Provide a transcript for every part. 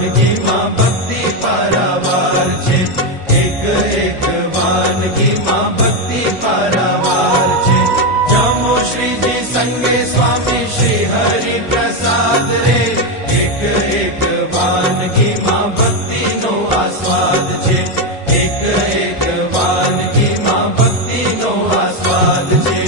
વાનગીમાં ભક્તિ પારાવાર છે, એક એક વાનગીમાં ભક્તિ પારાવાર છે. જમો શ્રીજી સંગે સ્વામી શ્રી હરિ પ્રસાદ રે, એક એક વાનગીમાં ભક્તિનો આસ્વાદ છે, એક એક વાનગીમાં ભક્તિનો આસ્વાદ છે.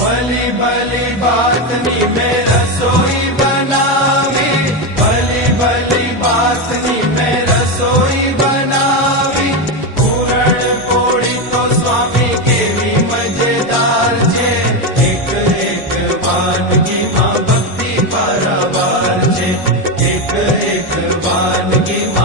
ભલી ભલી બાતની મેં રસોઈ બનાવી, ભલી ભલી બાતની મેં રસોઈ બનાવી. પૂરણ પોળી તો સ્વામી કેવી મજેદાર છે, એક એક વાનગીમાં ભક્તિ પારાવાર છે, એક એક વાનગીમાં